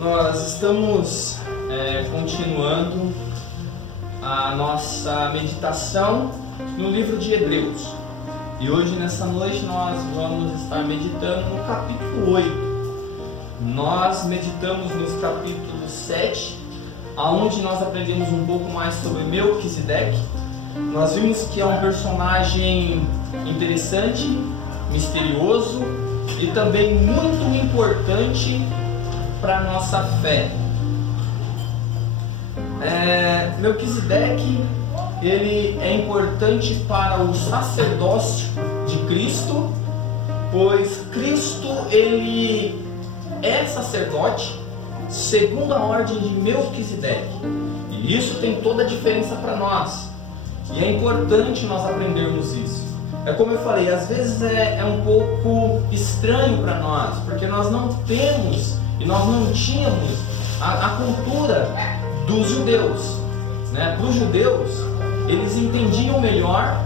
Nós estamos continuando a nossa meditação no livro de Hebreus. E hoje, nessa noite, nós vamos estar meditando no capítulo 8. Nós meditamos nos capítulos 7, onde nós aprendemos um pouco mais sobre Melquisedeque. Nós vimos que é um personagem interessante, misterioso e também muito importante para a nossa fé. Melquisedeque, ele é importante para o sacerdócio de Cristo, pois Cristo ele é sacerdote segundo a ordem de Melquisedeque, e isso tem toda a diferença para nós, e é importante nós aprendermos isso. É como eu falei, às vezes é um pouco estranho para nós, porque nós não temos e nós não tínhamos a cultura dos judeus, né? Para os judeus, eles entendiam melhor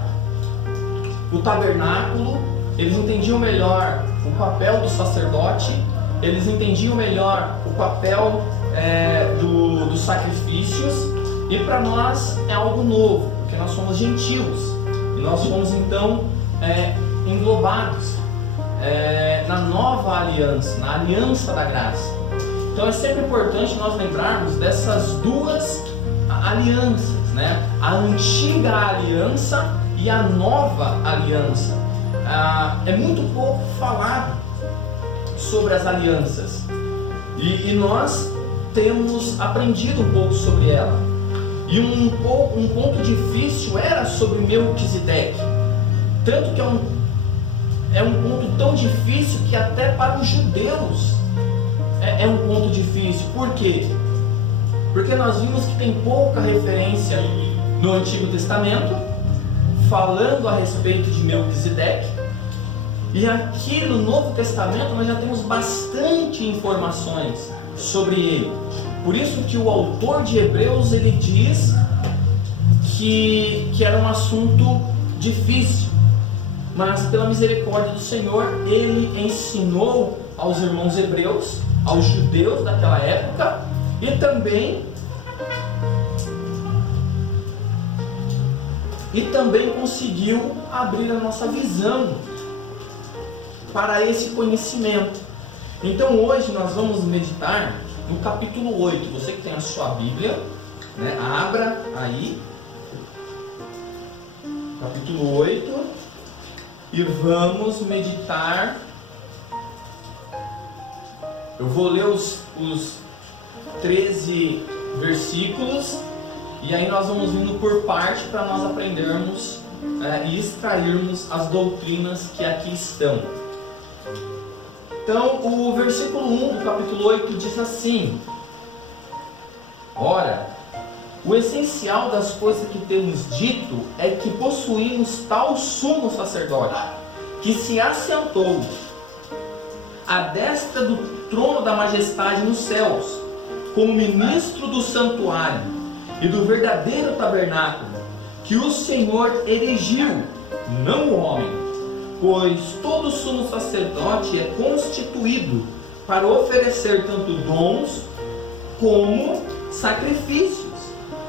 o tabernáculo, eles entendiam melhor o papel do sacerdote, eles entendiam melhor o papel dos sacrifícios, e para nós é algo novo, porque nós somos gentios, e nós fomos então englobados na nova aliança, na aliança da graça. Então é sempre importante nós lembrarmos dessas duas alianças, né? A antiga aliança e a nova aliança. É muito pouco falado sobre as alianças, e nós temos aprendido um pouco sobre ela. E um ponto difícil era sobre Melquisedeque, tanto que é um ponto tão difícil que até para os judeus é um ponto difícil. Por quê? Porque nós vimos que tem pouca referência no Antigo Testamento falando a respeito de Melquisedeque, e aqui no Novo Testamento nós já temos bastante informações sobre ele. Por isso que o autor de Hebreus ele diz que era um assunto difícil, mas pela misericórdia do Senhor ele ensinou aos irmãos hebreus, aos judeus daquela época, e também conseguiu abrir a nossa visão para esse conhecimento. Então hoje nós vamos meditar no capítulo 8. Você que tem a sua Bíblia, né, abra aí, capítulo 8, e vamos meditar. Eu vou ler os 13 versículos, e aí nós vamos indo por parte para nós aprendermos e extrairmos as doutrinas que aqui estão. Então, o versículo 1 do capítulo 8 diz assim: Ora, o essencial das coisas que temos dito é que possuímos tal sumo sacerdote, que se assentou à destra do trono da majestade nos céus, como ministro do santuário e do verdadeiro tabernáculo, que o Senhor erigiu, não o homem. Pois todo sumo sacerdote é constituído para oferecer tanto dons como sacrifícios.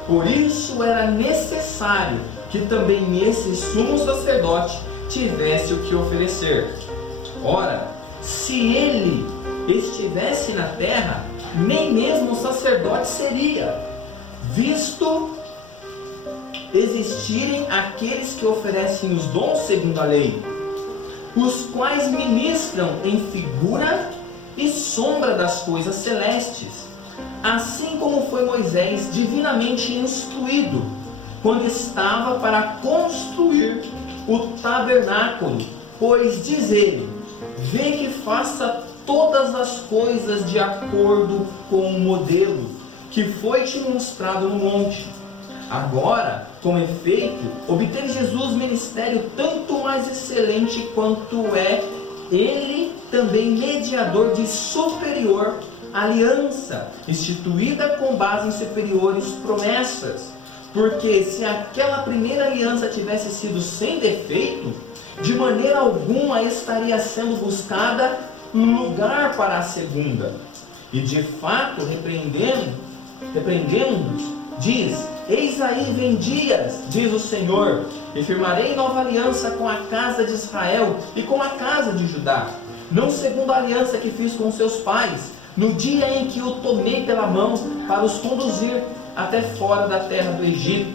Por isso era necessário que também esse sumo sacerdote tivesse o que oferecer. Ora, se ele estivesse na terra, nem mesmo sacerdote seria, visto existirem aqueles que oferecem os dons segundo a lei, os quais ministram em figura e sombra das coisas celestes, assim como foi Moisés divinamente instruído, quando estava para construir o tabernáculo, pois diz ele: vê que faça todas as coisas de acordo com o modelo que foi te mostrado no monte. Agora, com efeito, obteve Jesus ministério tanto mais excelente quanto é ele também mediador de superior aliança, instituída com base em superiores promessas. Porque se aquela primeira aliança tivesse sido sem defeito, de maneira alguma estaria sendo buscada lugar para a segunda. E de fato, repreendendo-nos, diz: eis aí vem dias, diz o Senhor, e firmarei nova aliança com a casa de Israel e com a casa de Judá, não segundo a aliança que fiz com seus pais, no dia em que o tomei pela mão para os conduzir até fora da terra do Egito,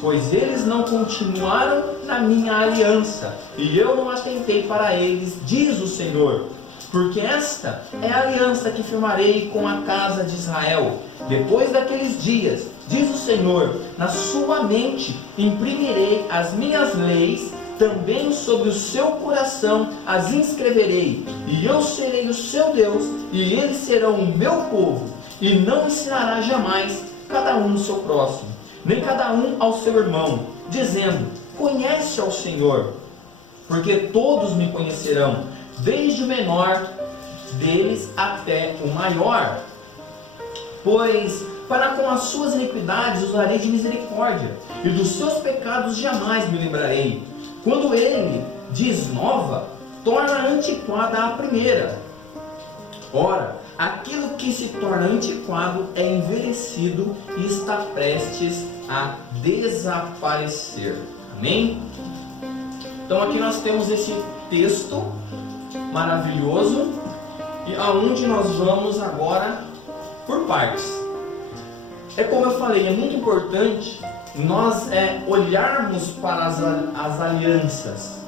pois eles não continuaram na minha aliança, e eu não atentei para eles, diz o Senhor. Porque esta é a aliança que firmarei com a casa de Israel. Depois daqueles dias, diz o Senhor, na sua mente imprimirei as minhas leis, também sobre o seu coração as inscreverei, e eu serei o seu Deus, e eles serão o meu povo, e não ensinará jamais cada um o seu próximo, nem cada um ao seu irmão, dizendo: conhece ao Senhor, porque todos me conhecerão, desde o menor deles até o maior. Pois para com as suas iniquidades usarei de misericórdia, e dos seus pecados jamais me lembrarei. Quando ele diz nova, torna antiquada a primeira. Ora, aquilo que se torna antiquado é envelhecido e está prestes a desaparecer. Amém? Então aqui nós temos esse texto maravilhoso, e aonde nós vamos agora por partes. É como eu falei, é muito importante nós olharmos para as alianças.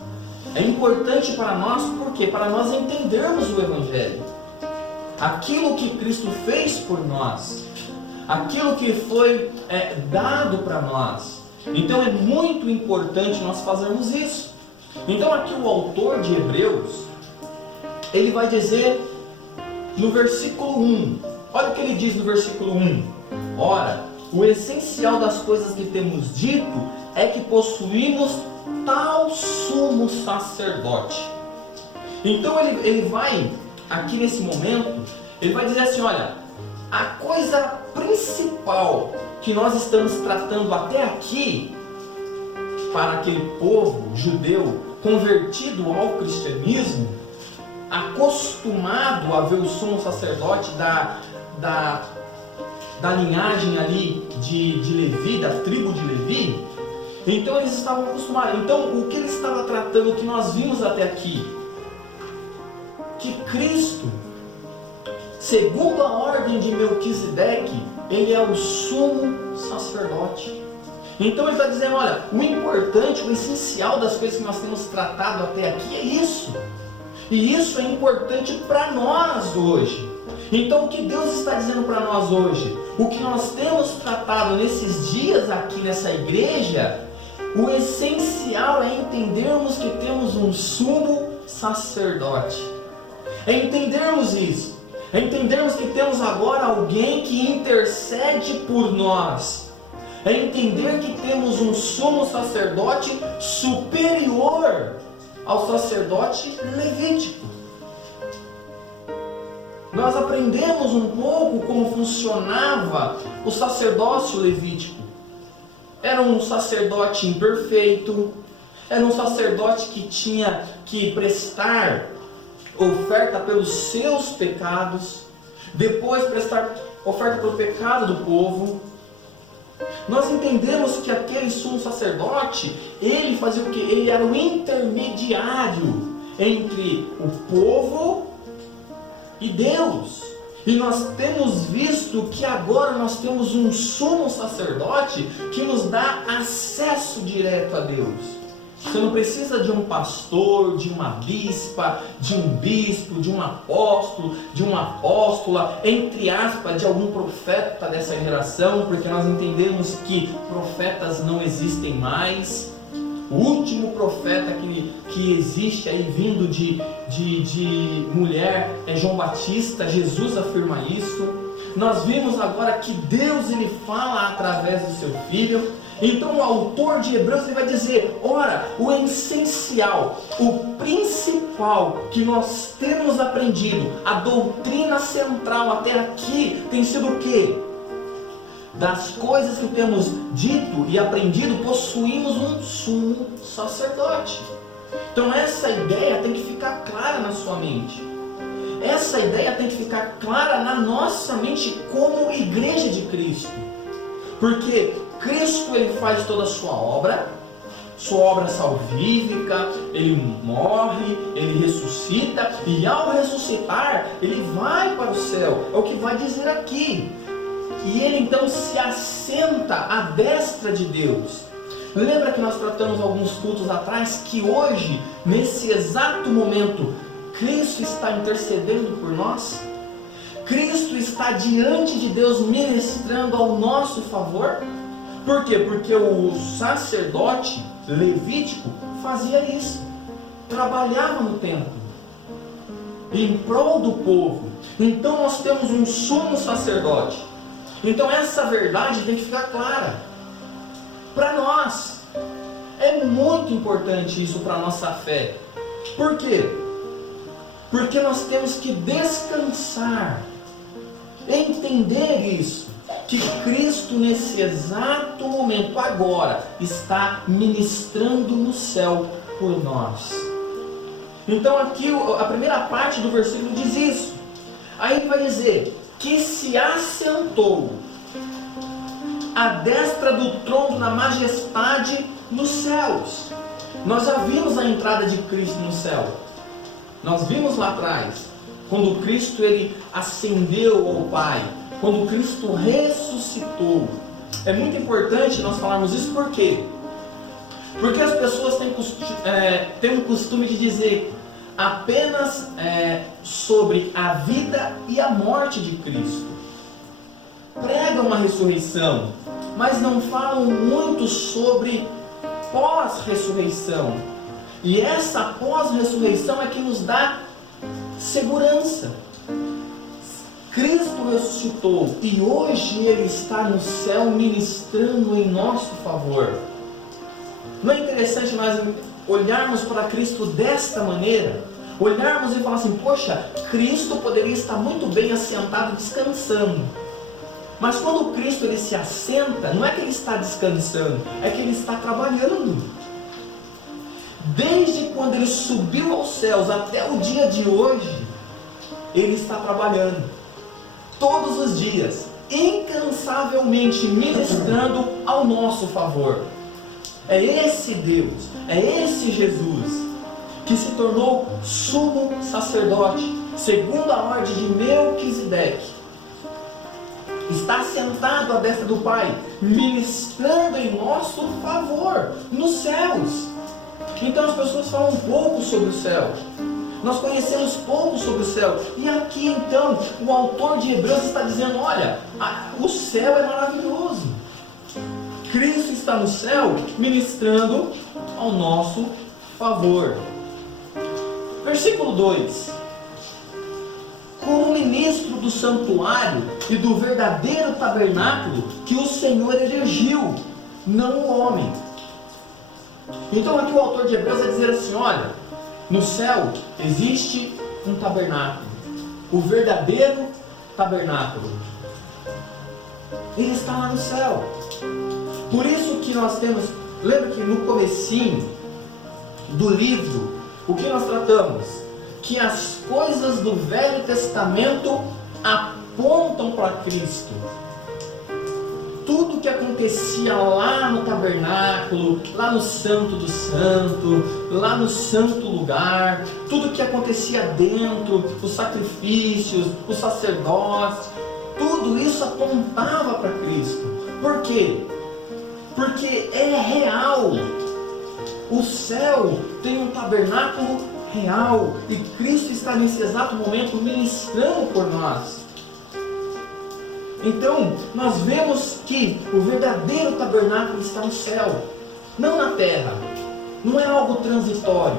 É importante para nós, porque para nós entendermos o Evangelho, aquilo que Cristo fez por nós, aquilo que foi dado para nós. Então é muito importante nós fazermos isso. Então aqui o autor de Hebreus, ele vai dizer no versículo 1, olha o que ele diz no versículo 1: ora, o essencial das coisas que temos dito é que possuímos tal sumo sacerdote. Então ele vai, aqui nesse momento, ele vai dizer assim: olha, a coisa principal que nós estamos tratando até aqui, para aquele povo judeu convertido ao cristianismo, acostumado a ver o sumo sacerdote da linhagem ali de Levi, da tribo de Levi, então eles estavam acostumados. Então o que ele estava tratando, o que nós vimos até aqui, que Cristo, segundo a ordem de Melquisedeque, ele é o sumo sacerdote. Então ele está dizendo: olha, o importante, o essencial das coisas que nós temos tratado até aqui é isso. E isso é importante para nós hoje. Então o que Deus está dizendo para nós hoje? O que nós temos tratado nesses dias aqui nessa igreja, o essencial é entendermos que temos um sumo sacerdote. É entendermos isso. É entendermos que temos agora alguém que intercede por nós. É entender que temos um sumo sacerdote superior ao sacerdote levítico. Nós aprendemos um pouco como funcionava o sacerdócio levítico. Era um sacerdote imperfeito, era um sacerdote que tinha que prestar oferta pelos seus pecados, depois prestar oferta pelo pecado do povo. Nós entendemos que aquele sumo sacerdote, ele fazia o que? Ele era o intermediário entre o povo e Deus. E nós temos visto que agora nós temos um sumo sacerdote que nos dá acesso direto a Deus. Você não precisa de um pastor, de uma bispa, de um bispo, de um apóstolo, de uma apóstola, entre aspas, de algum profeta dessa geração, porque nós entendemos que profetas não existem mais. O último profeta que existe aí vindo de mulher é João Batista. Jesus afirma isso. Nós vimos agora que Deus ele fala através do seu Filho. Então o autor de Hebreus ele vai dizer: ora, o essencial, o principal que nós temos aprendido, a doutrina central até aqui tem sido o quê? Das coisas que temos dito e aprendido, possuímos um sumo sacerdote. Então essa ideia tem que ficar clara na sua mente. essa ideia tem que ficar clara na nossa mente como igreja de Cristo. Porque Cristo, ele faz toda a sua obra salvífica, ele morre, ele ressuscita, e ao ressuscitar, ele vai para o céu. É o que vai dizer aqui. E ele então se assenta à destra de Deus. Lembra que nós tratamos alguns cultos atrás que hoje, nesse exato momento, Cristo está intercedendo por nós? Cristo está diante de Deus ministrando ao nosso favor? Por quê? Porque o sacerdote levítico fazia isso, trabalhava no templo em prol do povo. Então nós temos um sumo sacerdote. Então essa verdade tem que ficar clara para nós. É muito importante isso para a nossa fé. Por quê? Porque nós temos que descansar, entender isso, que Cristo nesse exato momento, agora, está ministrando no céu por nós. Então aqui a primeira parte do versículo diz isso. Aí ele vai dizer que se assentou à destra do trono na majestade nos céus. Nós já vimos a entrada de Cristo no céu. Nós vimos lá atrás, quando Cristo ele ascendeu ao Pai, quando Cristo ressuscitou. É muito importante nós falarmos isso, por quê? Porque as pessoas têm o costume de dizer apenas sobre a vida e a morte de Cristo. Pregam a ressurreição, mas não falam muito sobre pós-ressurreição. E essa pós-ressurreição é que nos dá segurança. Cristo ressuscitou e hoje Ele está no céu ministrando em nosso favor. Não é interessante nós olharmos para Cristo desta maneira? Olharmos e falar assim, poxa, Cristo poderia estar muito bem assentado descansando. Mas quando Cristo ele se assenta, não é que Ele está descansando, é que Ele está trabalhando. Desde quando Ele subiu aos céus até o dia de hoje, Ele está trabalhando. Todos os dias, incansavelmente ministrando ao nosso favor. É esse Deus, é esse Jesus, que se tornou sumo sacerdote, segundo a ordem de Melquisedeque. Está sentado à destra do Pai, ministrando em nosso favor, nos céus. Então as pessoas falam pouco sobre o céu. Nós conhecemos pouco sobre o céu. E aqui então, o autor de Hebreus está dizendo, olha, o céu é maravilhoso. Cristo está no céu, ministrando ao nosso favor. Versículo 2. Como ministro do santuário e do verdadeiro tabernáculo que o Senhor erigiu, não o homem. Então aqui o autor de Hebreus vai dizer assim, olha, no céu existe um tabernáculo, o verdadeiro tabernáculo. Ele está lá no céu. Por isso que nós temos, lembra que no comecinho do livro, o que nós tratamos? Que as coisas do Velho Testamento apontam para Cristo. Tudo que acontecia lá no tabernáculo, lá no Santo do Santo, lá no santo lugar, tudo que acontecia dentro, os sacrifícios, os sacerdotes, tudo isso apontava para Cristo. Por quê? Porque é real. O céu tem um tabernáculo real e Cristo está nesse exato momento ministrando por nós. Então, nós vemos que o verdadeiro tabernáculo está no céu, não na terra. Não é algo transitório,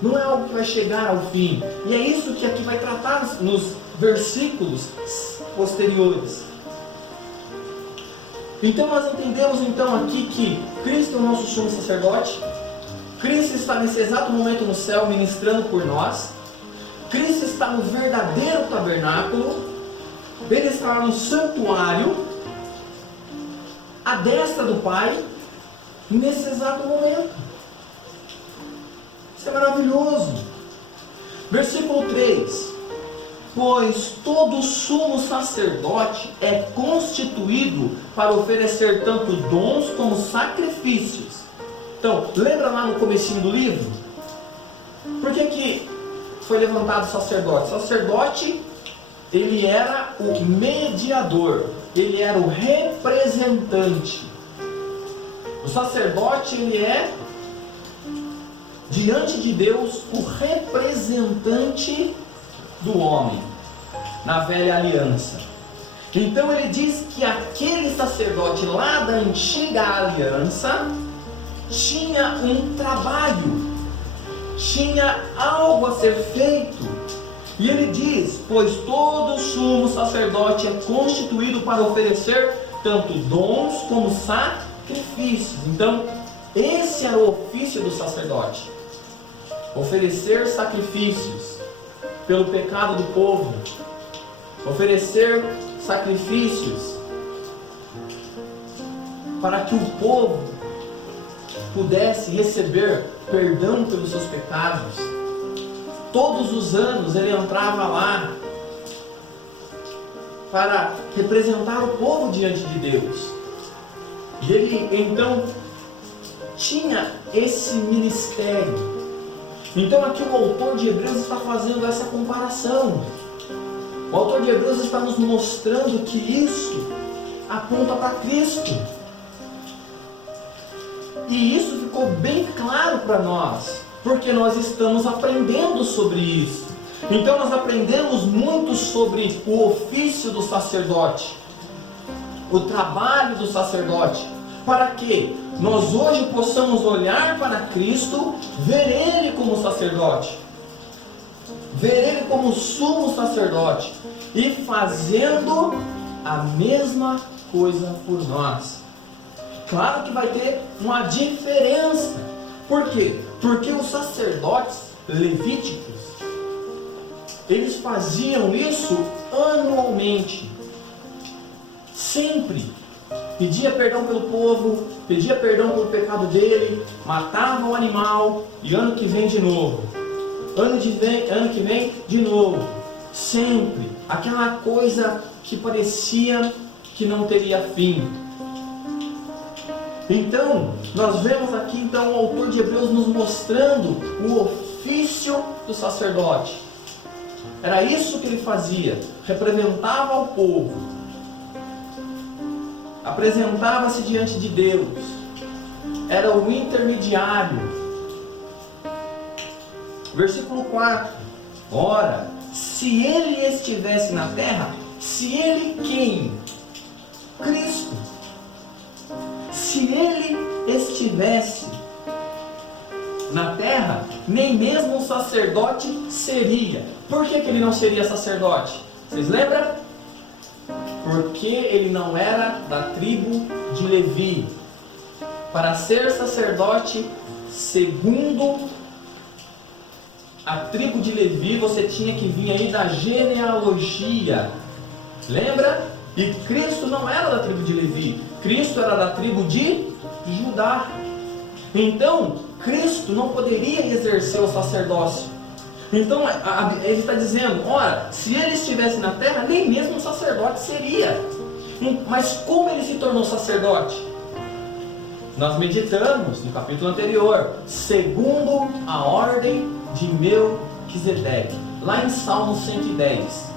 não é algo que vai chegar ao fim. E é isso que aqui vai tratar nos versículos posteriores. Então, nós entendemos então aqui que Cristo é o nosso sumo sacerdote. Cristo está nesse exato momento no céu ministrando por nós. Cristo está no verdadeiro tabernáculo. Ele está no santuário, à destra do Pai, nesse exato momento. Isso é maravilhoso. Versículo 3. Pois todo sumo sacerdote é constituído para oferecer tanto dons como sacrifícios. Então, lembra lá no comecinho do livro? Por que foi levantado o sacerdote? O sacerdote, ele era o mediador, ele era o representante. O sacerdote, ele é, diante de Deus, o representante do homem na velha aliança. Então ele diz que aquele sacerdote lá da antiga aliança tinha um trabalho, tinha algo a ser feito. E ele diz: pois todo sumo sacerdote é constituído para oferecer tanto dons como sacrifícios. Então esse era o ofício do sacerdote: oferecer sacrifícios pelo pecado do povo, oferecer sacrifícios para que o povo pudesse receber perdão pelos seus pecados. Todos os anos ele entrava lá para representar o povo diante de Deus. E ele então tinha esse ministério. Então aqui o autor de Hebreus está fazendo essa comparação. O autor de Hebreus está nos mostrando que isso aponta para Cristo. E isso ficou bem claro para nós, porque nós estamos aprendendo sobre isso. Então nós aprendemos muito sobre o ofício do sacerdote, o trabalho do sacerdote, para que nós hoje possamos olhar para Cristo, ver Ele como sacerdote, ver Ele como sumo sacerdote e fazendo a mesma coisa por nós. Claro que vai ter uma diferença. Por quê? Porque os sacerdotes levíticos, eles faziam isso anualmente, sempre. Pedia perdão pelo povo, pedia perdão pelo pecado dele, matava o animal e ano que vem de novo. Ano que vem de novo. Sempre. Aquela coisa que parecia que não teria fim. Então, nós vemos aqui então o autor de Hebreus nos mostrando o ofício do sacerdote. Era isso que ele fazia, representava o povo, apresentava-se diante de Deus, era o intermediário. Versículo 4: ora, se ele estivesse na terra, se ele quem? Cristo. Se ele estivesse na terra, nem mesmo um sacerdote seria. Por que ele não seria sacerdote? Vocês lembram? Porque ele não era da tribo de Levi. Para ser sacerdote segundo a tribo de Levi, você tinha que vir aí da genealogia. Lembra? E Cristo não era da tribo de Levi. Cristo era da tribo de Judá. Então, Cristo não poderia exercer o sacerdócio. Então, ele está dizendo, ora, se ele estivesse na terra, nem mesmo um sacerdote seria. Mas como ele se tornou sacerdote? Nós meditamos no capítulo anterior, segundo a ordem de Melquisedeque, lá em Salmo 110.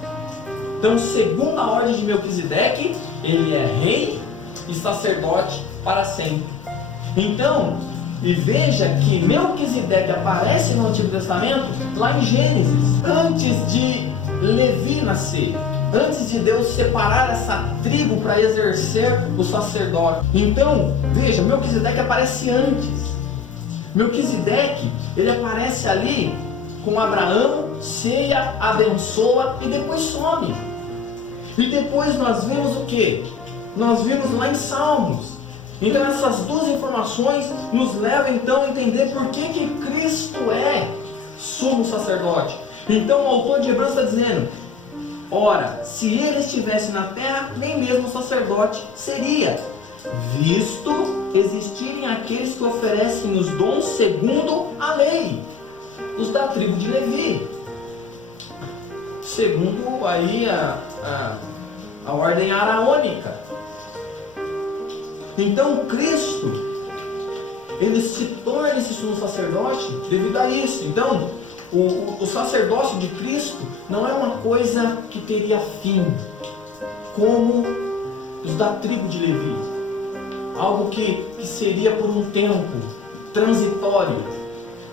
Então, segundo a ordem de Melquisedeque, ele é rei e sacerdote para sempre. Então, e veja que Melquisedeque aparece no Antigo Testamento lá em Gênesis, antes de Levi nascer, antes de Deus separar essa tribo para exercer o sacerdócio. Então, veja, Melquisedeque aparece antes. Melquisedeque, ele aparece ali com Abraão, ceia, abençoa e depois some. E depois nós vemos o que? Nós vimos lá em Salmos. Então essas duas informações nos levam então a entender por que Cristo é sumo sacerdote. Então o autor de Hebreus está dizendo, ora, se ele estivesse na terra, nem mesmo sacerdote seria, visto existirem aqueles que oferecem os dons segundo a lei, os da tribo de Levi. segundo aí a ordem araônica. Então Cristo, ele se torna esse sumo sacerdote devido a isso. Então o sacerdócio de Cristo não é uma coisa que teria fim, como os da tribo de Levi, algo que seria por um tempo transitório,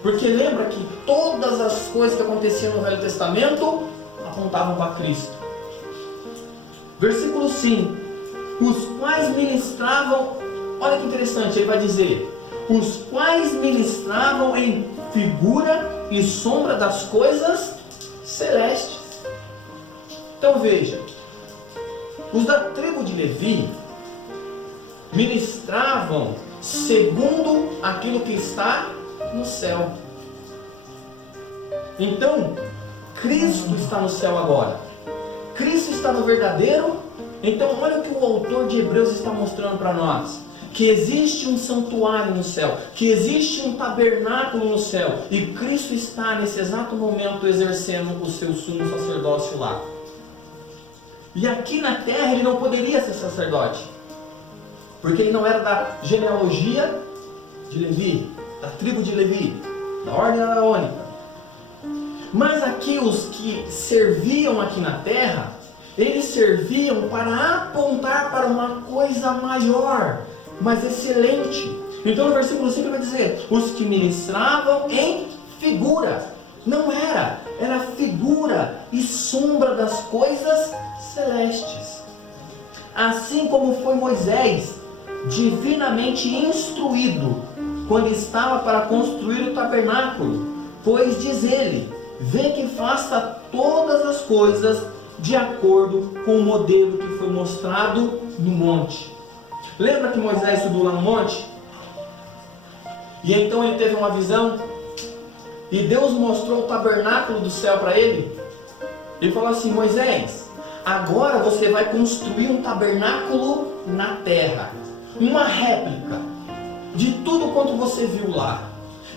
porque lembra que todas as coisas que aconteciam no Velho Testamento apontavam para Cristo. Versículo 5: os quais ministravam, olha que interessante, ele vai dizer, os quais ministravam em figura e sombra das coisas celestes. Então veja, os da tribo de Levi ministravam segundo aquilo que está no céu. Então, Cristo está no céu agora. Cristo está no verdadeiro. Então, olha o que o autor de Hebreus está mostrando para nós. Que existe um santuário no céu, que existe um tabernáculo no céu, e Cristo está nesse exato momento exercendo o seu sumo sacerdócio lá. E aqui na terra ele não poderia ser sacerdote, porque ele não era da genealogia de Levi, da tribo de Levi, da ordem araônica. Mas aqui os que serviam aqui na terra, eles serviam para apontar para uma coisa maior, mas excelente. Então no versículo 5 ele vai dizer, os que ministravam em figura. Não era figura e sombra das coisas celestes. Assim como foi Moisés divinamente instruído quando estava para construir o tabernáculo, pois diz ele, vê que faça todas as coisas de acordo com o modelo que foi mostrado no monte. Lembra que Moisés subiu lá no monte? E então ele teve uma visão, e Deus mostrou o tabernáculo do céu para ele. Ele falou assim, Moisés, agora você vai construir um tabernáculo na terra, uma réplica de tudo quanto você viu lá.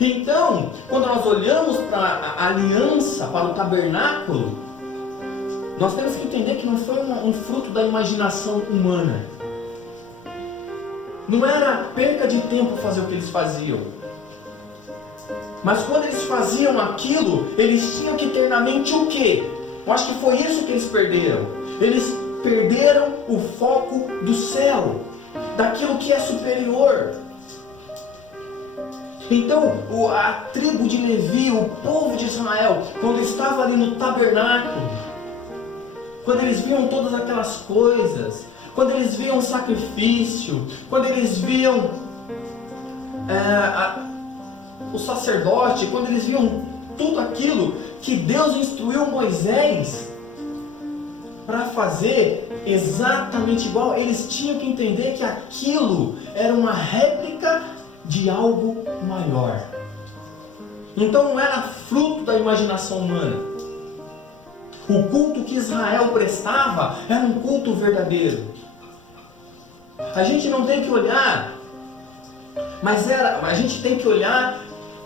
Então, quando nós olhamos para a aliança, para o tabernáculo, nós temos que entender que não foi um fruto da imaginação humana. Não era perca de tempo fazer o que eles faziam. Mas quando eles faziam aquilo, eles tinham que ter na mente o quê? Eu acho que foi isso que eles perderam. Eles perderam o foco do céu, daquilo que é superior. Então, a tribo de Levi, o povo de Israel, quando estava ali no tabernáculo, quando eles viam todas aquelas coisas, quando eles viam o sacrifício, quando eles viam o sacerdote, quando eles viam tudo aquilo que Deus instruiu Moisés para fazer exatamente igual, eles tinham que entender que aquilo era uma réplica de algo maior. Então não era fruto da imaginação humana. O culto que Israel prestava era um culto verdadeiro. A gente não tem que olhar, mas a gente tem que olhar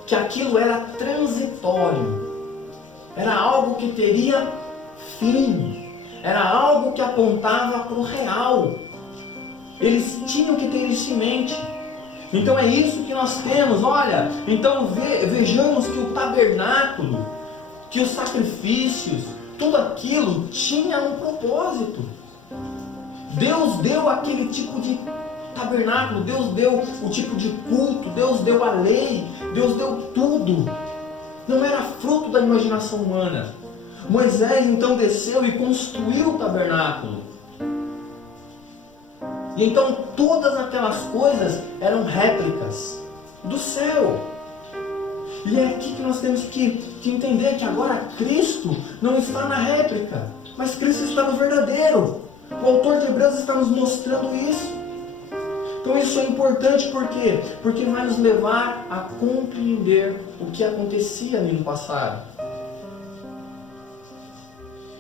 que aquilo era transitório. Era algo que teria fim. Era algo que apontava para o real. Eles tinham que ter isso em mente. Então é isso que nós temos. Olha, então vejamos que o tabernáculo, que os sacrifícios, tudo aquilo tinha um propósito. Deus deu aquele tipo de tabernáculo, Deus deu o tipo de culto, Deus deu a lei, Deus deu tudo. Não era fruto da imaginação humana. Moisés então desceu e construiu o tabernáculo. E então todas aquelas coisas eram réplicas do céu. E é aqui que nós temos que entender que agora Cristo não está na réplica, mas Cristo está no verdadeiro. O autor de Hebreus está nos mostrando isso. Então isso é importante por quê? Porque vai nos levar a compreender o que acontecia ali no passado.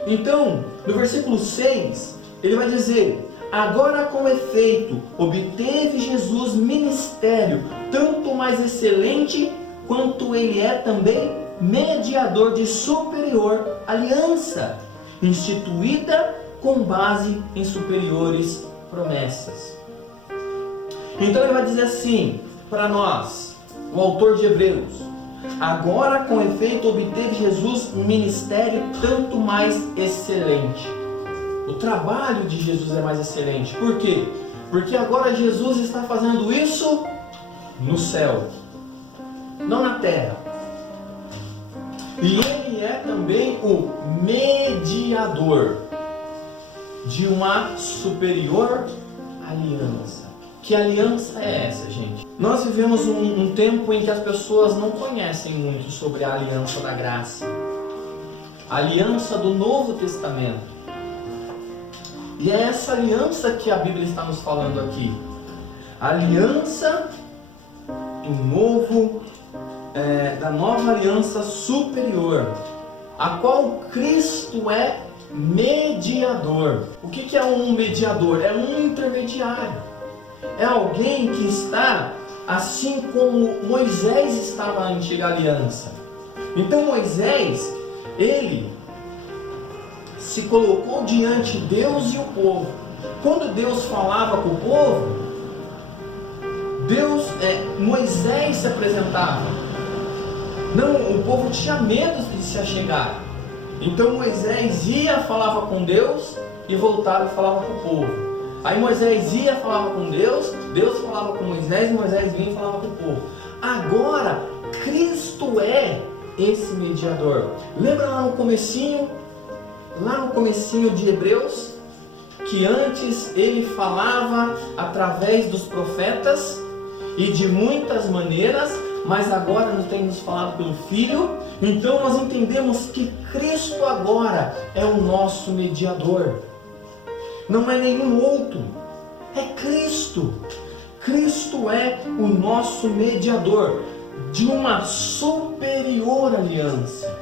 Então, no versículo 6, ele vai dizer: agora com efeito, obteve Jesus ministério, tanto mais excelente, quanto ele é também mediador de superior aliança. instituída com base em superiores promessas. Então ele vai dizer assim para nós, o autor de Hebreus: agora com efeito obteve Jesus um ministério tanto mais excelente. O trabalho de Jesus é mais excelente. Por quê? Porque agora Jesus está fazendo isso no céu, não na terra. E ele é também o mediador de uma superior aliança. Que aliança é essa, gente? Nós vivemos um tempo em que as pessoas não conhecem muito sobre a aliança da graça, a aliança do Novo Testamento. E é essa aliança que a Bíblia está nos falando aqui. A aliança da nova aliança superior, a qual Cristo é mediador. O que é um mediador? É um intermediário. É alguém que está assim como Moisés estava na antiga aliança. Então Moisés, ele se colocou diante de Deus e o povo. Quando Deus falava com o povo, Moisés se apresentava. Não, o povo tinha medo de se achegar. Então Moisés ia, falava com Deus e voltava e falava com o povo. Aí Moisés ia, falava com Deus, Deus falava com Moisés, Moisés vinha e falava com o povo. Agora, Cristo é esse mediador. Lembra lá no comecinho de Hebreus, que antes ele falava através dos profetas e de muitas maneiras, mas agora nos tem nos falado pelo Filho. Então nós entendemos que Cristo agora é o nosso mediador. Não é nenhum outro, é Cristo. Cristo é o nosso mediador de uma superior aliança.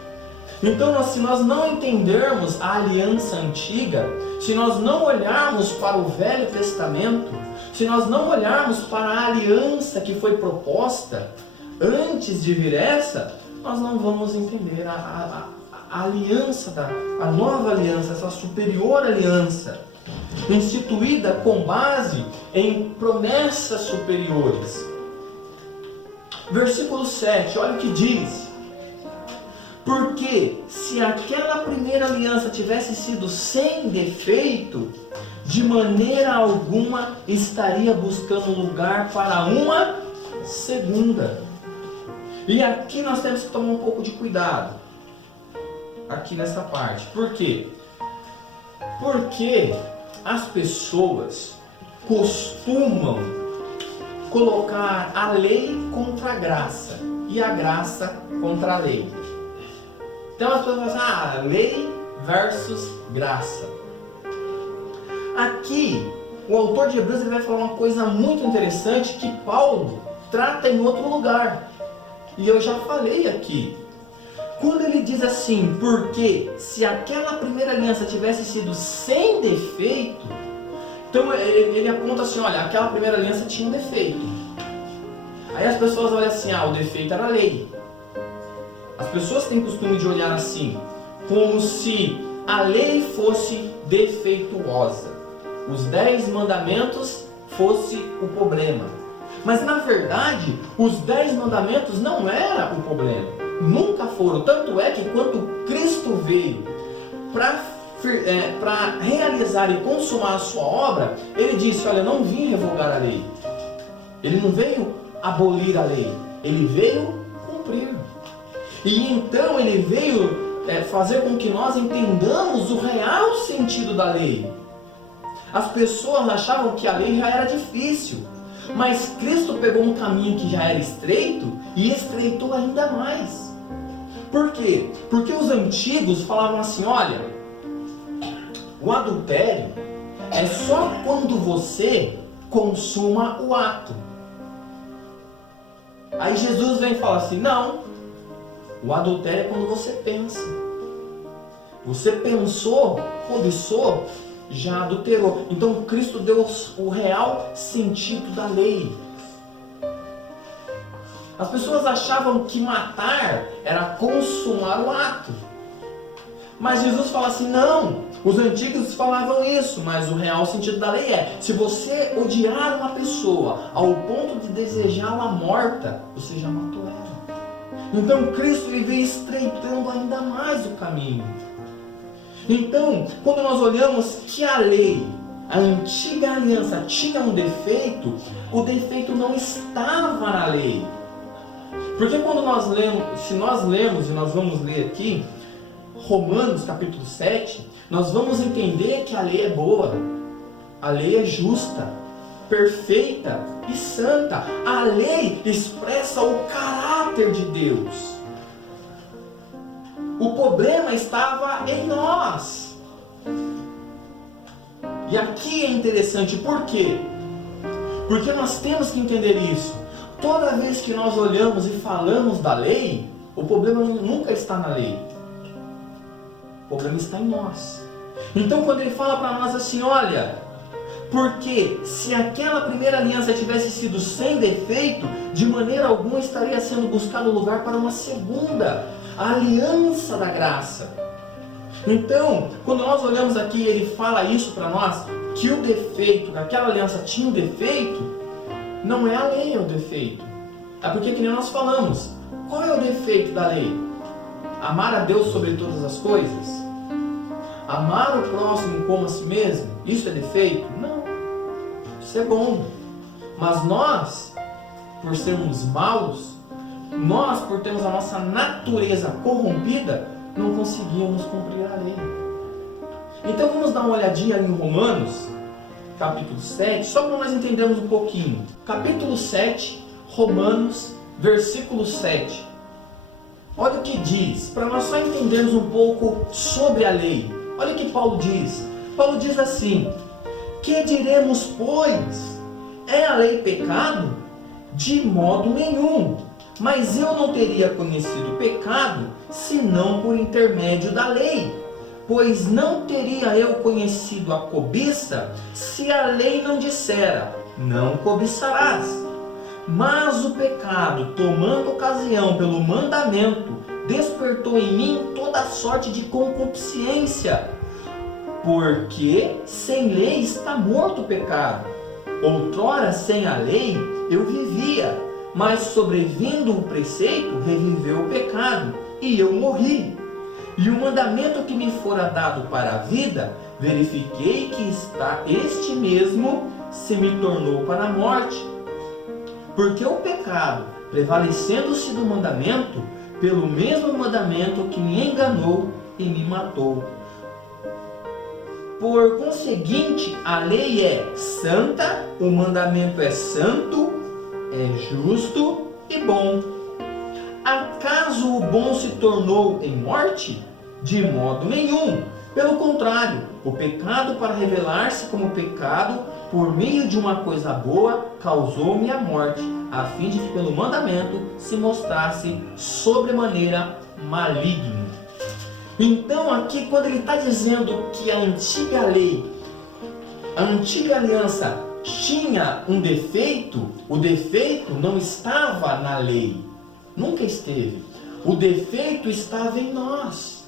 Então, se nós não entendermos a aliança antiga, se nós não olharmos para o Velho Testamento, se nós não olharmos para a aliança que foi proposta antes de vir essa, nós não vamos entender a aliança, a nova aliança, essa superior aliança, instituída com base em promessas superiores. Versículo 7, olha o que diz: porque se aquela primeira aliança tivesse sido sem defeito, de maneira alguma estaria buscando lugar para uma segunda. E aqui nós temos que tomar um pouco de cuidado, aqui nessa parte. Por quê? Porque as pessoas costumam colocar a lei contra a graça e a graça contra a lei. Então as pessoas falam assim, lei versus graça. Aqui, o autor de Hebreus ele vai falar uma coisa muito interessante que Paulo trata em outro lugar. E eu já falei aqui. Quando ele diz assim, porque se aquela primeira aliança tivesse sido sem defeito, então ele aponta assim, olha, aquela primeira aliança tinha um defeito. Aí as pessoas olham assim, o defeito era a lei. As pessoas têm costume de olhar assim, como se a lei fosse defeituosa, os 10 mandamentos fosse o problema. Mas na verdade, os 10 mandamentos não eram o problema, nunca foram. Tanto é que quando Cristo veio para realizar e consumar a sua obra, ele disse, olha, eu não vim revogar a lei. Ele não veio abolir a lei, ele veio cumprir. E então ele veio fazer com que nós entendamos o real sentido da lei. As pessoas achavam que a lei já era difícil, mas Cristo pegou um caminho que já era estreito e estreitou ainda mais. Por quê? Porque os antigos falavam assim, olha, o adultério é só quando você consuma o ato. Aí Jesus vem e fala assim, não, o adultério é quando você pensa. Você pensou, cobiçou, já adulterou. Então Cristo deu o real sentido da lei. As pessoas achavam que matar era consumar o ato. Mas Jesus fala assim, não, os antigos falavam isso, mas o real sentido da lei é, se você odiar uma pessoa ao ponto de desejá-la morta, você já matou ela. Então Cristo ele veio estreitando ainda mais o caminho. Então, quando nós olhamos que a lei, a antiga aliança tinha um defeito, o defeito não estava na lei. Porque quando nós lemos, se nós lemos, e nós vamos ler aqui, Romanos capítulo 7, nós vamos entender que a lei é boa, a lei é justa, perfeita e santa. A lei expressa o caráter de Deus. O problema estava em nós. E aqui é interessante, por quê? Porque nós temos que entender isso. Toda vez que nós olhamos e falamos da lei, o problema nunca está na lei. O problema está em nós. Então quando ele fala para nós assim, olha, porque se aquela primeira aliança tivesse sido sem defeito, de maneira alguma estaria sendo buscado lugar para uma segunda, a aliança da graça. Então, quando nós olhamos aqui, ele fala isso para nós, que o defeito, que aquela aliança tinha um defeito, não é a lei, é o defeito. É porque que nem nós falamos, qual é o defeito da lei? Amar a Deus sobre todas as coisas? Amar o próximo como a si mesmo? Isso é defeito? Não. Isso é bom. Mas nós, por sermos maus, nós, por termos a nossa natureza corrompida, não conseguimos cumprir a lei. Então vamos dar uma olhadinha em Romanos, capítulo 7, só para nós entendermos um pouquinho. Capítulo 7, Romanos, versículo 7. Olha o que diz, para nós só entendermos um pouco sobre a lei. Olha o que Paulo diz. Paulo diz assim, que diremos, pois? É a lei pecado? De modo nenhum. Mas eu não teria conhecido o pecado, senão por intermédio da lei. Pois não teria eu conhecido a cobiça, se a lei não dissera, não cobiçarás. Mas o pecado, tomando ocasião pelo mandamento, despertou em mim toda sorte de concupiscência. Porque sem lei está morto o pecado. Outrora sem a lei eu vivia, mas sobrevindo o preceito, reviveu o pecado, e eu morri. E o mandamento que me fora dado para a vida, verifiquei que este mesmo se me tornou para a morte. Porque o pecado, prevalecendo-se do mandamento, pelo mesmo mandamento que me enganou e me matou. Por conseguinte, a lei é santa, o mandamento é santo, é justo e bom. Acaso o bom se tornou em morte? De modo nenhum. Pelo contrário, o pecado, para revelar-se como pecado, por meio de uma coisa boa, causou-me a morte, a fim de que pelo mandamento se mostrasse sobremaneira maligno. Então aqui, quando ele está dizendo que a antiga lei, a antiga aliança tinha um defeito, o defeito não estava na lei, nunca esteve. O defeito estava em nós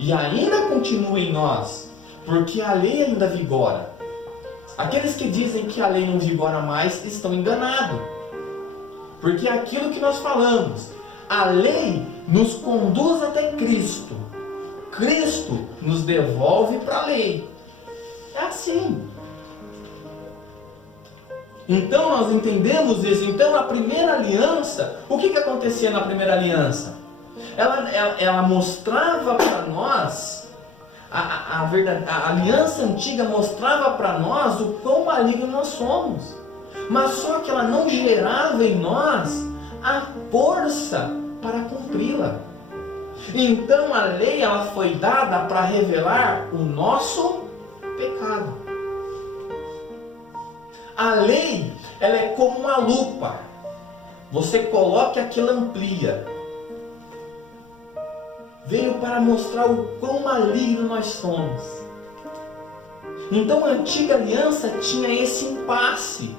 e ainda continua em nós, porque a lei ainda vigora. Aqueles que dizem que a lei não vigora mais estão enganados, porque é aquilo que nós falamos, a lei nos conduz até Cristo, Cristo nos devolve para a lei. É assim. Então nós entendemos isso. Então a primeira aliança, o que acontecia na primeira aliança? Ela mostrava para nós, a aliança antiga mostrava para nós o quão maligno nós somos. Mas só que ela não gerava em nós a força para cumpri-la. Então a lei ela foi dada para revelar o nosso pecado. A lei ela é como uma lupa. Você coloca aqui, ela amplia. Veio para mostrar o quão maligno nós somos. Então a antiga aliança tinha esse impasse.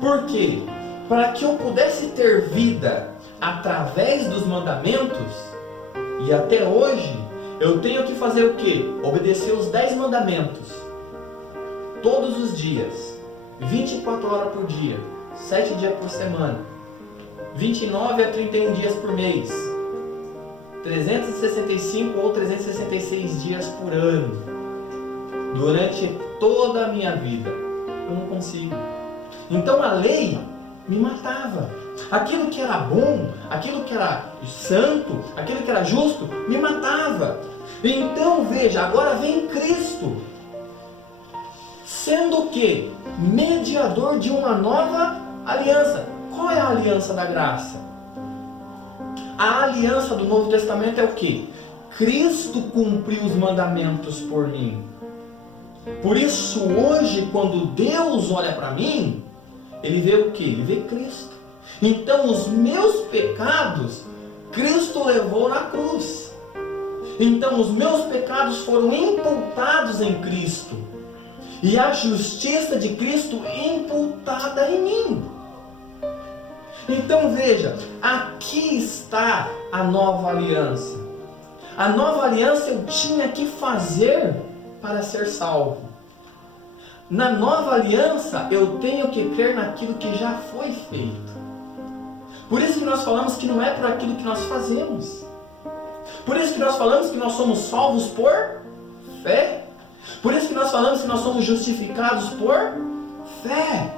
Por quê? Para que eu pudesse ter vida através dos mandamentos, e até hoje eu tenho que fazer o quê? Obedecer os 10 mandamentos. Todos os dias. 24 horas por dia. 7 dias por semana. 29 a 31 dias por mês. 365 ou 366 dias por ano. Durante toda a minha vida. Eu não consigo. Então a lei me matava. Aquilo que era bom, aquilo que era santo, aquilo que era justo, me matava. Então veja, agora vem Cristo, sendo o quê? Mediador de uma nova aliança. Qual é a aliança da graça? A aliança do Novo Testamento é o quê? Cristo cumpriu os mandamentos por mim. Por isso hoje, quando Deus olha para mim, Ele vê o quê? Ele vê Cristo. Então os meus pecados, Cristo levou na cruz. Então os meus pecados foram imputados em Cristo. E a justiça de Cristo imputada em mim. Então veja, aqui está a nova aliança. A nova aliança eu tinha que fazer para ser salvo. Na nova aliança eu tenho que crer naquilo que já foi feito. Por isso que nós falamos que não é por aquilo que nós fazemos. Por isso que nós falamos que nós somos salvos por fé. Por isso que nós falamos que nós somos justificados por fé.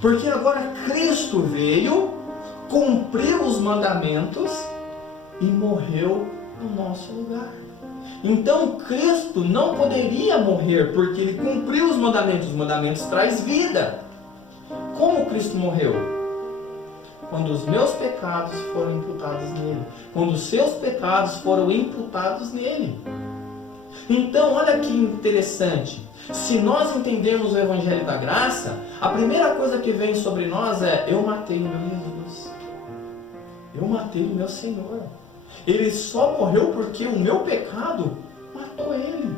Porque agora Cristo veio, cumpriu os mandamentos e morreu no nosso lugar. Então Cristo não poderia morrer porque Ele cumpriu os mandamentos. Os mandamentos traz vida. Como Cristo morreu? Quando os meus pecados foram imputados nele. Quando os seus pecados foram imputados nele. Então, olha que interessante. Se nós entendermos o Evangelho da Graça, a primeira coisa que vem sobre nós é: eu matei o meu Jesus. Eu matei o meu Senhor. Ele só morreu porque o meu pecado matou ele.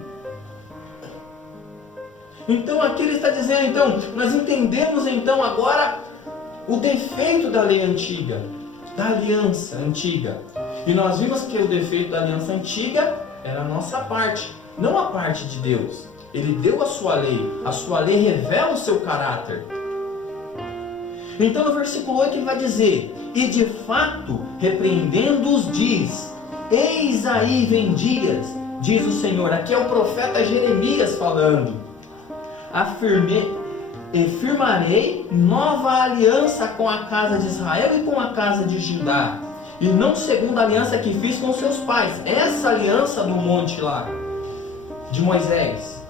Então, aqui ele está dizendo, então, nós entendemos então agora o defeito da lei antiga, da aliança antiga. E nós vimos que o defeito da aliança antiga era a nossa parte, não a parte de Deus. Ele deu a sua lei revela o seu caráter. Então no versículo 8 ele vai dizer: e de fato, repreendendo-os, diz: eis aí vem dias, diz o Senhor. Aqui é o profeta Jeremias falando: firmarei nova aliança com a casa de Israel e com a casa de Judá, e não segundo a aliança que fiz com seus pais. Essa aliança no monte lá de Moisés,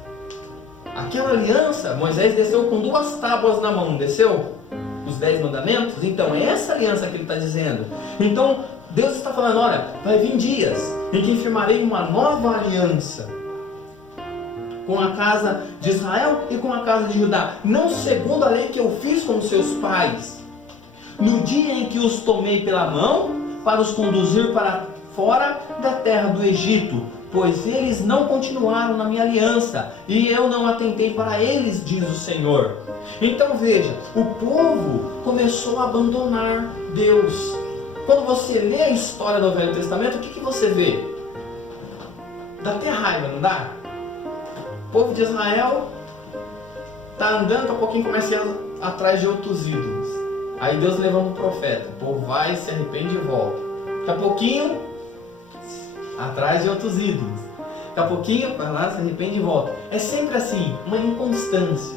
aquela aliança, Moisés desceu com 2 tábuas na mão, desceu os 10 mandamentos. Então é essa aliança que ele está dizendo. Então Deus está falando: olha, vai vir dias em que firmarei uma nova aliança com a casa de Israel e com a casa de Judá, não segundo a lei que eu fiz com os seus pais, no dia em que os tomei pela mão para os conduzir para fora da terra do Egito, pois eles não continuaram na minha aliança, e eu não atentei para eles, diz o Senhor. Então veja, o povo começou a abandonar Deus. Quando você lê a história do Velho Testamento, o que você vê? Dá até raiva, não dá? O povo de Israel está andando, daqui a pouquinho começa a ir atrás de outros ídolos. Aí Deus levanta um profeta, o povo vai, se arrepende e volta. Daqui a pouquinho, atrás de outros ídolos. Daqui a pouquinho, vai lá, se arrepende e volta. É sempre assim, uma inconstância.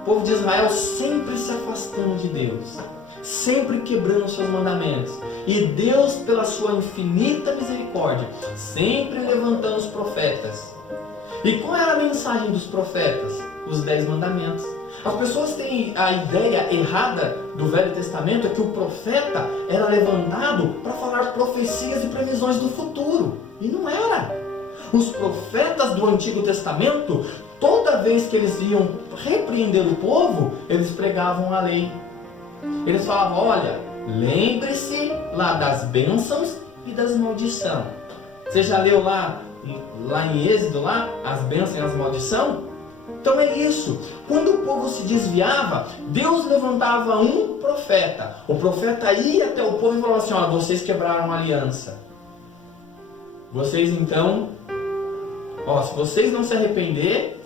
O povo de Israel sempre se afastando de Deus, sempre quebrando os seus mandamentos. E Deus, pela sua infinita misericórdia, sempre levantando os profetas. E qual era a mensagem dos profetas? Os 10 mandamentos. As pessoas têm a ideia errada do Velho Testamento, é que o profeta era levantado para falar profecias e previsões do futuro. E não era. Os profetas do Antigo Testamento, toda vez que eles iam repreender o povo, eles pregavam a lei. Eles falavam: olha, lembre-se lá das bênçãos e das maldições. Você já leu lá em Êxodo, lá, as bênçãos e as maldições? Então é isso. Quando o povo se desviava, Deus levantava um profeta. O profeta ia até o povo e falava assim: olha, vocês quebraram a aliança. vocês então, se vocês não se arrepender,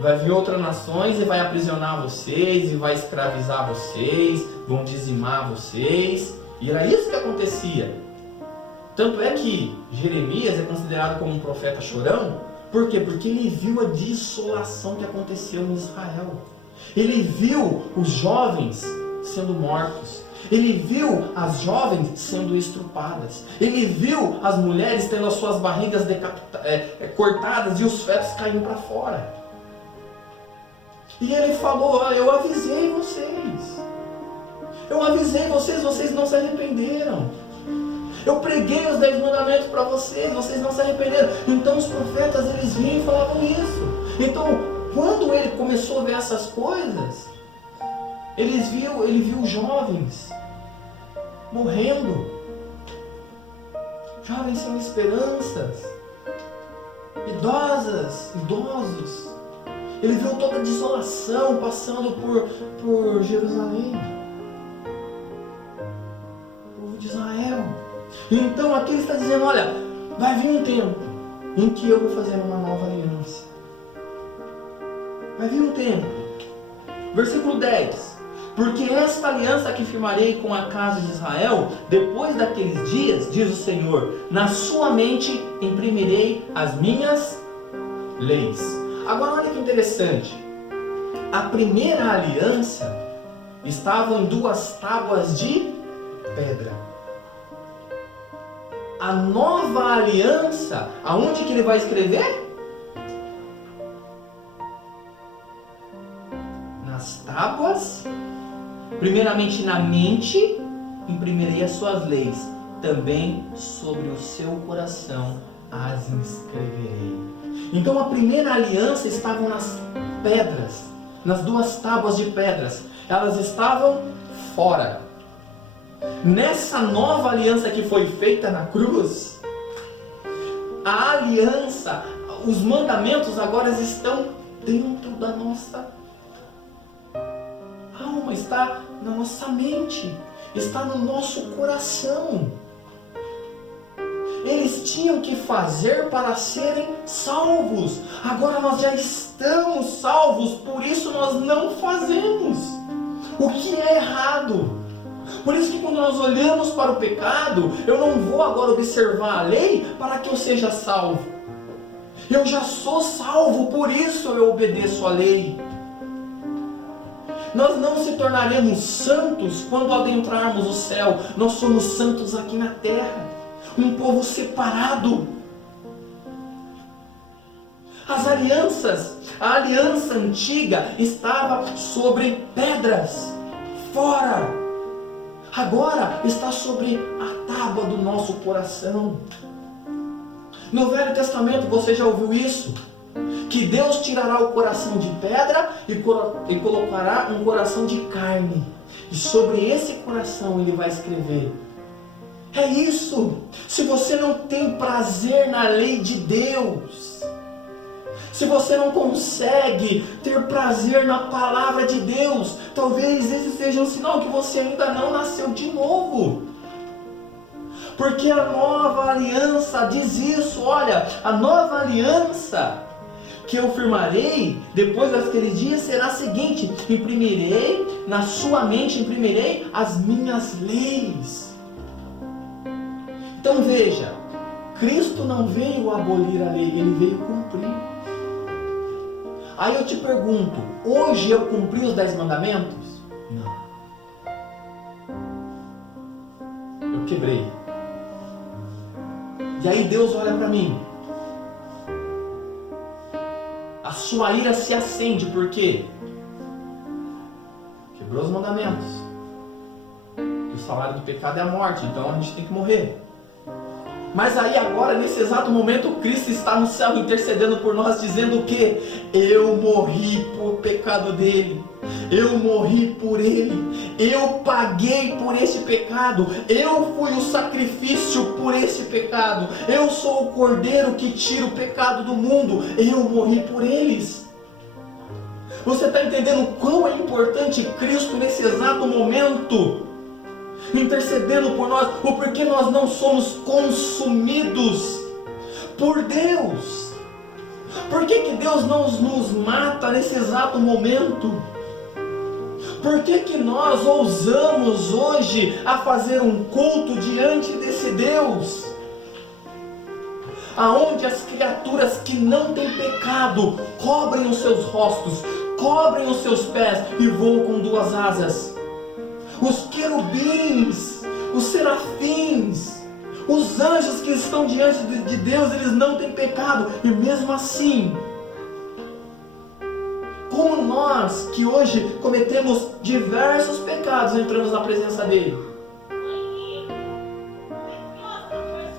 vai vir outras nações e vai aprisionar vocês, e vai escravizar vocês, vão dizimar vocês. E era isso que acontecia. Tanto é que Jeremias é considerado como um profeta chorão. Por quê? Porque ele viu a desolação que aconteceu em Israel. Ele viu os jovens sendo mortos. Ele viu as jovens sendo estrupadas. Ele viu as mulheres tendo as suas barrigas cortadas e os fetos caindo para fora. E ele falou: eu avisei vocês. Eu avisei vocês, vocês não se arrependeram. Eu preguei os 10 mandamentos para vocês, vocês não se arrependeram. Então os profetas, eles vinham e falavam isso. Então, quando ele começou a ver essas coisas, ele viu jovens morrendo, jovens sem esperanças, idosos. Ele viu toda a desolação passando por Jerusalém, o povo de Israel. Então aqui ele está dizendo: olha, vai vir um tempo em que eu vou fazer uma nova aliança. Vai vir um tempo. Versículo 10. Porque esta aliança que firmarei com a casa de Israel, depois daqueles dias, diz o Senhor, na sua mente imprimirei as minhas leis. Agora olha que interessante. A primeira aliança estava em 2 tábuas de pedra. A nova aliança, aonde que ele vai escrever? Nas tábuas. Primeiramente na mente, imprimirei as suas leis. Também sobre o seu coração as inscreverei. Então a primeira aliança estava nas pedras, nas 2 tábuas de pedras. Elas estavam fora. Nessa nova aliança que foi feita na cruz, a aliança, os mandamentos agora estão dentro da nossa alma, está na nossa mente, está no nosso coração. Eles tinham que fazer para serem salvos. Agora nós já estamos salvos, por isso nós não fazemos o que é errado. Por isso que quando nós olhamos para o pecado, eu não vou agora observar a lei para que eu seja salvo. Eu já sou salvo, por isso eu obedeço a lei. Nós não se tornaremos santos quando adentrarmos o céu. Nós somos santos aqui na terra, um povo separado. As alianças, a aliança antiga estava sobre pedras, fora. Agora está sobre a tábua do nosso coração. No Velho Testamento você já ouviu isso? Que Deus tirará o coração de pedra e colocará um coração de carne. E sobre esse coração Ele vai escrever. É isso. Se você não tem prazer na lei de Deus, se você não consegue ter prazer na palavra de Deus, talvez esse seja um sinal que você ainda não nasceu de novo. Porque a nova aliança diz isso. Olha, a nova aliança que eu firmarei depois daqueles dias será a seguinte: imprimirei na sua mente, imprimirei as minhas leis. Então veja, Cristo não veio abolir a lei, Ele veio cumprir. Aí eu te pergunto, hoje eu cumpri os 10 mandamentos? Não. Eu quebrei. E aí Deus olha para mim. A sua ira se acende, por quê? Quebrou os mandamentos. O salário do pecado é a morte, então a gente tem que morrer. Mas aí agora, nesse exato momento, Cristo está no céu intercedendo por nós, dizendo o quê? Eu morri por pecado dele. Eu morri por ele. Eu paguei por esse pecado. Eu fui o sacrifício por esse pecado. Eu sou o cordeiro que tira o pecado do mundo. Eu morri por eles. Você está entendendo quão é importante Cristo nesse exato momento? intercedendo por nós, o porquê nós não somos consumidos por Deus. Por que Deus não nos mata nesse exato momento? Por que nós ousamos hoje a fazer um culto diante desse Deus? Aonde as criaturas que não têm pecado cobrem os seus rostos, cobrem os seus pés e voam com 2 asas. Os querubins, os serafins, os anjos que estão diante de Deus, eles não têm pecado, e mesmo assim, como nós que hoje cometemos diversos pecados, entramos na presença dele?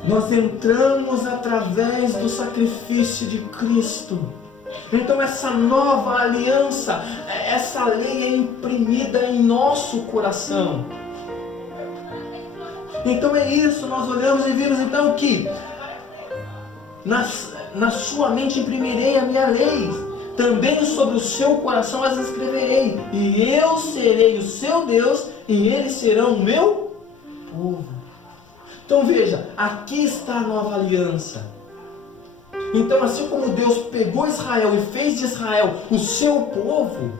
Nós entramos através do sacrifício de Cristo. Então essa nova aliança, essa lei é imprimida em nosso coração. Então é isso, nós olhamos e vimos então que na sua mente imprimirei a minha lei, também sobre o seu coração as escreverei, e eu serei o seu Deus, e eles serão o meu povo. Então veja, aqui está a nova aliança. Então assim como Deus pegou Israel e fez de Israel o seu povo,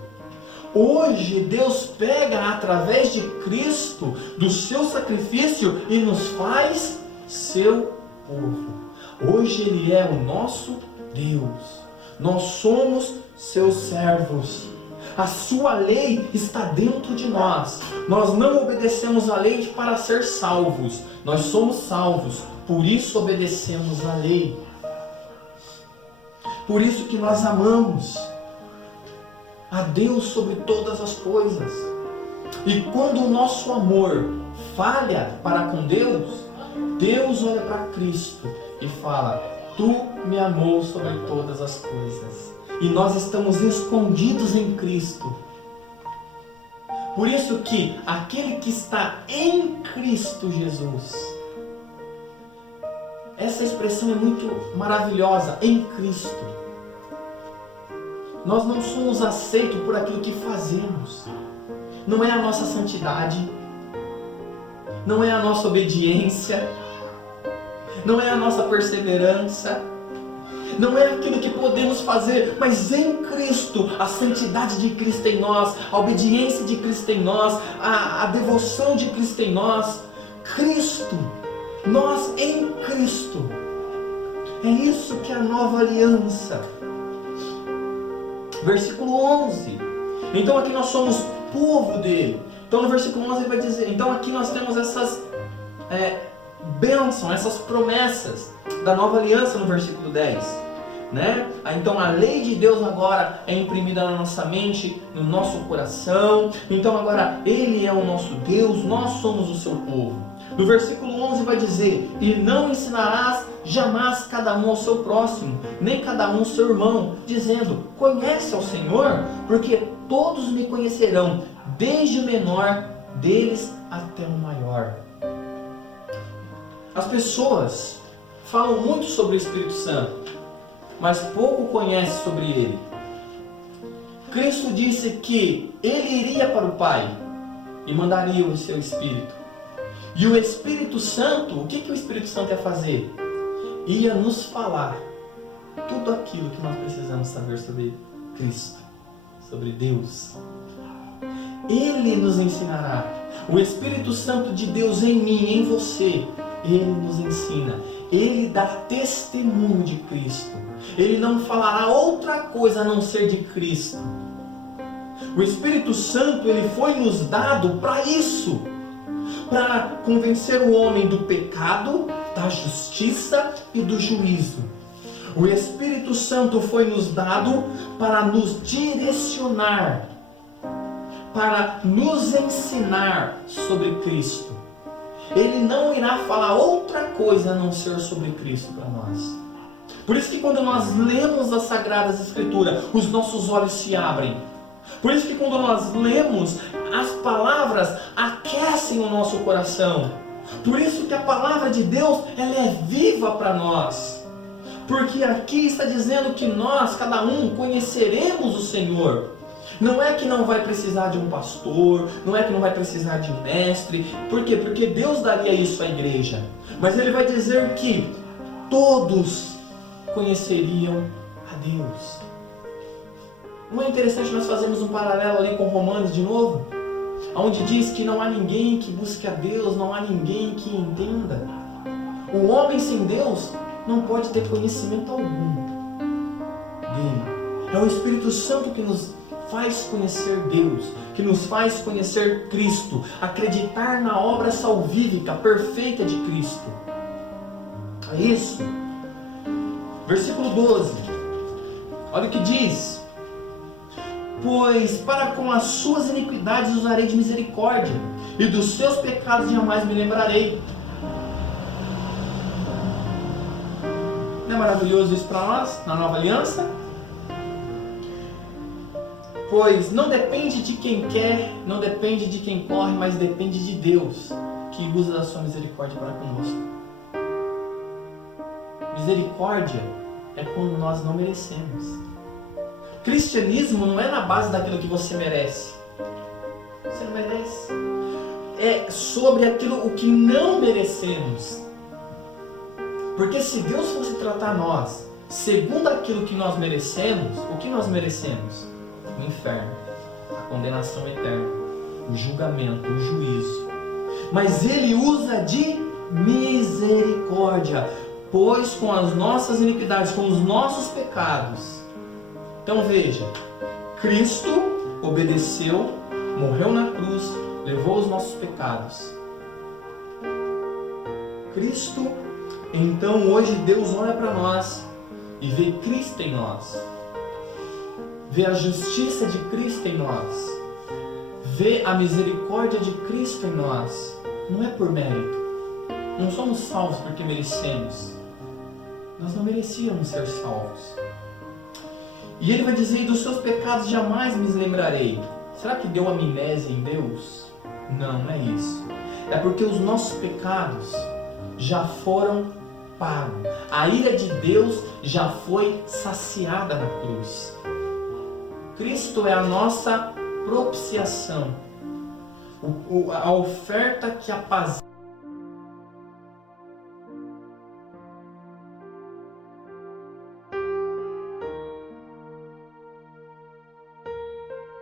hoje Deus pega através de Cristo, do seu sacrifício, e nos faz seu povo. Hoje Ele é o nosso Deus. Nós somos seus servos. A sua lei está dentro de nós. Nós não obedecemos a lei para ser salvos. Nós somos salvos, por isso obedecemos a lei. Por isso que nós amamos a Deus sobre todas as coisas. E quando o nosso amor falha para com Deus, Deus olha para Cristo e fala: Tu me amou sobre todas as coisas. E nós estamos escondidos em Cristo. Por isso que aquele que está em Cristo Jesus, essa expressão é muito maravilhosa, em Cristo. Nós não somos aceitos por aquilo que fazemos. Não é a nossa santidade, não é a nossa obediência, não é a nossa perseverança, não é aquilo que podemos fazer, mas em Cristo, a santidade de Cristo em nós, a obediência de Cristo em nós, a devoção de Cristo em nós. Cristo, nós em Cristo. É isso que é a nova aliança. Versículo 11. Então aqui nós somos povo dele. Então no versículo 11 ele vai dizer, então aqui nós temos essas bênçãos, essas promessas da nova aliança no versículo 10. Né? Então a lei de Deus agora é imprimida na nossa mente, no nosso coração. Então agora Ele é o nosso Deus, nós somos o seu povo. No versículo 11 vai dizer: E não ensinarás jamais cada um ao seu próximo, nem cada um ao seu irmão, dizendo: Conhece ao Senhor, porque todos me conhecerão, desde o menor deles até o maior. As pessoas falam muito sobre o Espírito Santo, mas pouco conhecem sobre ele. Cristo disse que ele iria para o Pai e mandaria o seu Espírito. E o Espírito Santo, o que o Espírito Santo ia fazer? Ia nos falar tudo aquilo que nós precisamos saber sobre Cristo, sobre Deus. Ele nos ensinará. O Espírito Santo de Deus em mim, em você, Ele nos ensina. Ele dá testemunho de Cristo. Ele não falará outra coisa a não ser de Cristo. O Espírito Santo, ele foi nos dado para isso, para convencer o homem do pecado, da justiça e do juízo. O Espírito Santo foi nos dado para nos direcionar, para nos ensinar sobre Cristo. Ele não irá falar outra coisa a não ser sobre Cristo para nós. Por isso que quando nós lemos as Sagradas Escrituras, os nossos olhos se abrem. Por isso que quando nós lemos, as palavras aquecem o nosso coração. Por isso que a palavra de Deus, ela é viva para nós. Porque aqui está dizendo que nós, cada um, conheceremos o Senhor. Não é que não vai precisar de um pastor, não é que não vai precisar de um mestre. Por quê? Porque Deus daria isso à igreja. Mas Ele vai dizer que todos conheceriam a Deus. Não é interessante nós fazermos um paralelo ali com Romanos de novo? Onde diz que não há ninguém que busque a Deus, não há ninguém que entenda. O homem sem Deus não pode ter conhecimento algum dele. É o Espírito Santo que nos faz conhecer Deus, que nos faz conhecer Cristo, acreditar na obra salvífica, perfeita de Cristo. É isso. Versículo 12. Olha o que diz. Pois para com as suas iniquidades usarei de misericórdia, e dos seus pecados jamais me lembrarei. Não é maravilhoso isso para nós, na nova aliança? Pois não depende de quem quer, não depende de quem corre, mas depende de Deus, que usa da sua misericórdia para conosco. Misericórdia é quando nós não merecemos. Cristianismo não é na base daquilo que você merece. Você não merece. É sobre aquilo o que não merecemos. Porque se Deus fosse tratar nós segundo aquilo que nós merecemos, o que nós merecemos? O inferno, a condenação eterna, o julgamento, o juízo. Mas Ele usa de misericórdia, pois com as nossas iniquidades, com os nossos pecados. Então veja, Cristo obedeceu, morreu na cruz, levou os nossos pecados. Cristo, então hoje Deus olha para nós e vê Cristo em nós. Vê a justiça de Cristo em nós. Vê a misericórdia de Cristo em nós. Não é por mérito. Não somos salvos porque merecemos. Nós não merecíamos ser salvos. E Ele vai dizer, dos seus pecados jamais me lembrarei. Será que deu amnésia em Deus? Não, não é isso. É porque os nossos pecados já foram pagos. A ira de Deus já foi saciada na cruz. Cristo é a nossa propiciação. A oferta que apazigua